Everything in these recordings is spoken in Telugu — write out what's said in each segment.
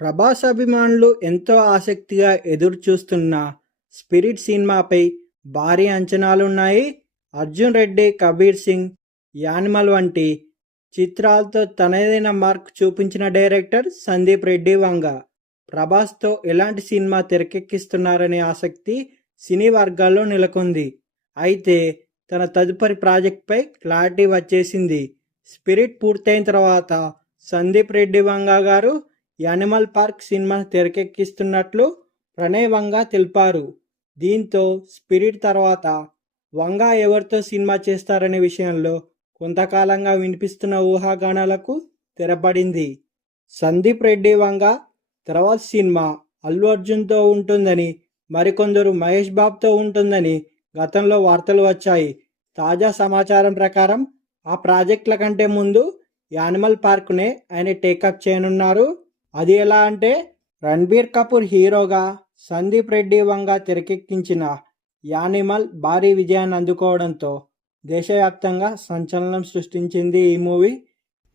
ప్రభాస్ అభిమానులు ఎంతో ఆసక్తిగా ఎదురుచూస్తున్న 'స్పిరిట్' సినిమాపై భారీ అంచనాలున్నాయి. అర్జున్ రెడ్డి, కబీర్ సింగ్, 'యానిమల్' వంటి చిత్రాలతో తనదైన మార్క్ చూపించిన డైరెక్టర్ సందీప్ రెడ్డి వంగ. ప్రభాస్తో ఎలాంటి సినిమా తెరకెక్కిస్తున్నారనే ఆసక్తి సినీ వర్గాల్లో నెలకొంది. అయితే తన తదుపరి ప్రాజెక్ట్పై క్లారిటీ వచ్చేసింది. 'స్పిరిట్' పూర్తయిన తర్వాత సందీప్ రెడ్డి వంగ గారు 'యానిమల్ పార్క్' సినిమాను తెరకెక్కిస్తున్నట్లు ప్రణయ్ వంగ తెలిపారు. దీంతో 'స్పిరిట్' తర్వాత వంగ ఎవరితో సినిమా చేస్తారనే విషయంలో కొంతకాలంగా వినిపిస్తున్న ఊహాగానాలకు తెరపడింది. సందీప్ రెడ్డి వంగ తర్వాత సినిమా అల్లు అర్జున్తో ఉంటుందని, మరికొందరు మహేష్ బాబుతో ఉంటుందని గతంలో వార్తలు వచ్చాయి. తాజా సమాచారం ప్రకారం ఆ ప్రాజెక్టుల కంటే ముందు 'యానిమల్ పార్క్'నే ఆయన టేకప్ చేయనున్నారు. అది ఎలా అంటే, రణబీర్ కపూర్ హీరోగా సందీప్ రెడ్డి వంగ తెరకెక్కించిన 'యానిమల్' భారీ విజయాన్ని అందుకోవడంతో దేశవ్యాప్తంగా సంచలనం సృష్టించింది ఈ మూవీ.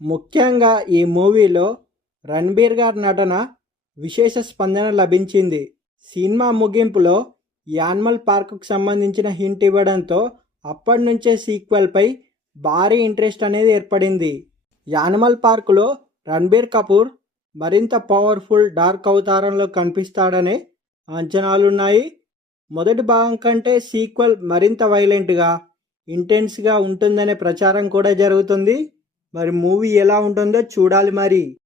ముఖ్యంగా ఈ మూవీలో రణబీర్ గారి నటన విశేష స్పందన లభించింది. సినిమా ముగింపులో 'యానిమల్ పార్క్'కు సంబంధించిన హింట్ ఇవ్వడంతో అప్పటి నుంచే సీక్వెల్పై భారీ ఇంట్రెస్ట్ అనేది ఏర్పడింది. 'యానిమల్ పార్క్'లో రణబీర్ కపూర్ మరింత పవర్ఫుల్ డార్క్ అవతారంలో కనిపిస్తాడనే అంచనాలున్నాయి. మొదటి భాగం కంటే సీక్వెల్ మరింత వైలెంట్గా, ఇంటెన్స్గా ఉంటుందనే ప్రచారం కూడా జరుగుతుంది. మరి మూవీ ఎలా ఉంటుందో చూడాలి మరి.